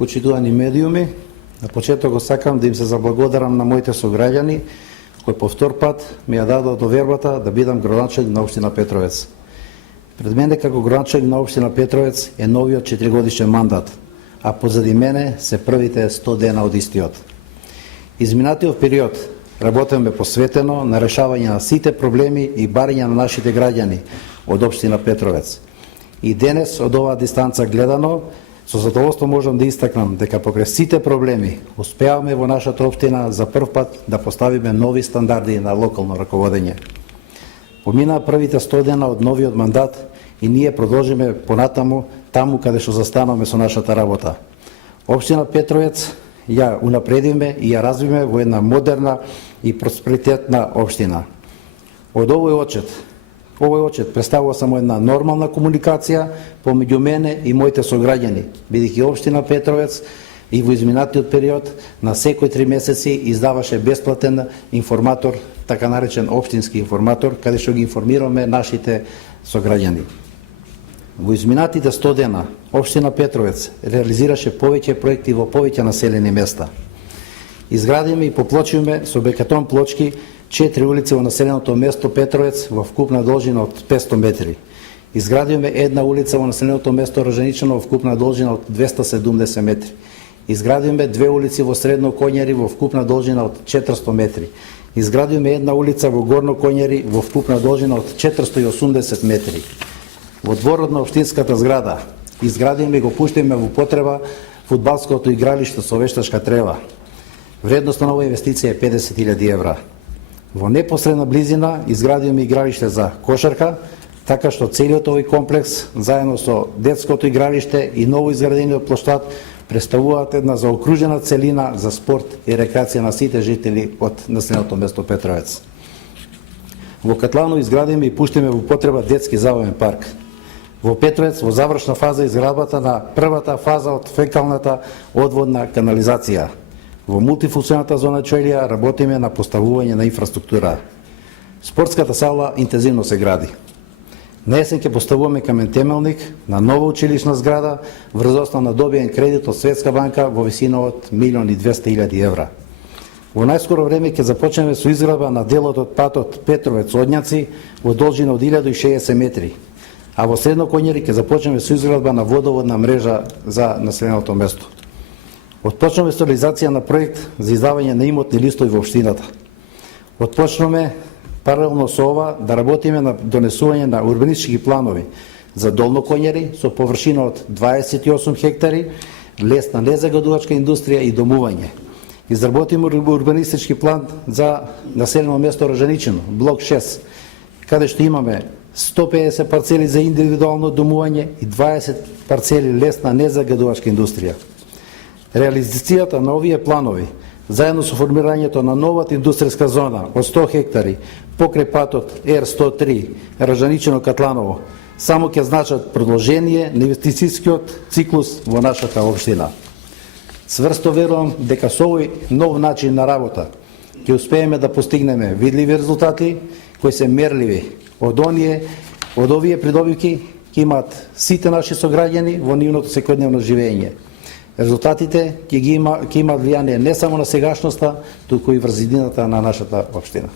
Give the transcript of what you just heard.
почитувани медиуми, на почетокот сакам да им се заблагодарам на моите сограѓани кои по втор пат ми ја дадоа довербата да бидам градоначелник на општина Петровец. Пред мене како градоначелник на општина Петровец е новиот 4-годишен мандат, а позади мене се првите 100 дена од истиот. Изминатиот период работевме посветено на решавање на сите проблеми и барање на нашите граѓани од општина Петровец. И денес од оваа дистанца гледано, со задоволство можам да истакнам дека покрај сите проблеми успеавме во нашата општина за прв пат да поставиме нови стандарди на локално раководење. Поминаа првите 100 дена од новиот мандат и ние продолжиме понатаму таму каде што застанаме со нашата работа. Општина Петровец ја унапредиме и ја развиме во една модерна и просперитетна општина. Од овој очет представува само една нормална комуникација помеѓу мене и моите сограѓани, бидејќи општина Петровец и во изминатиот период на секои 3 месеци издаваше бесплатен информатор, така наречен општински информатор, каде што ги информираме нашите сограѓани. Во изминатите 100 дена општина Петровец реализираше повеќе проекти во повеќе населени места. Изградиме и поплочиме со бекатон плочки 4 улици во населеното место Петровец во вкупна должина од 500 метри. Изградиме една улица во населеното место Роженичано во вкупна должина од 270 метри. Изградиме 2 улици во Средно Коњари во вкупна должина од 400 метри. Изградиме една улица во Горно Коњари во вкупна должина од 480 метри. Во дворот на општинската зграда изградиме и го пуштиме во потреба фудбалското игралиште со вештачка трева. Вредноста на оваа инвестиција е 50.000 евра. Во непосредна близина изградиме игралиште за кошарка, така што целиот овој комплекс, заедно со детското игралиште и ново изградениот плоштад, представуваат една заокружена целина за спорт и рекреација на сите жители од населеното место Петровец. Во Катлано изградиме и пуштиме во потреба детски забавен парк. Во Петровец во завршна фаза изградбата на првата фаза од фекалната одводна канализација. Во мултифункционалната зона Чоилија работиме на поставување на инфраструктура. Спортската сала интензивно се гради. На есен ќе поставуваме камен темелник на нова училишна зграда врз основа на добиен кредит од Светска банка во висина од 1.200.000 евра. Во најскоро време ќе започнеме со изградба на делот од патот Петровец-Одњаци во должина од 1060 метри, а во Средно Коњари ќе започнеме со изградба на водоводна мрежа за населеното место. Отпочнаме со реализација на проект за издавање на имотни листови во општината. Отпочнаме паралелно со ова да работиме на донесување на урбанистички планови за Долно Коњари со површина од 28 хектари, лесна незагадувачка индустрија и домување. Изработиме урбанистички план за населено место Роженичано, блок 6, каде што имаме 150 парцели за индивидуално домување и 20 парцели лесна незагадувачка индустрија. Реализацијата на овие планови, заедно со формирањето на новата индустријска зона од 100 хектари покрај патот Р103 Роженичано-Катланово, само ќе значат продолжение на инвестицијскиот циклус во нашата општина. Цврсто верувам дека со овој нов начин на работа ќе успееме да постигнеме видливи резултати кои се мерливи. Од овие придобивки ќе имаат сите наши сограѓани во нивното секојдневно живење. Резултатите ќе имаат влијание не само на сегашноста, туку и врз иднината на нашата општина.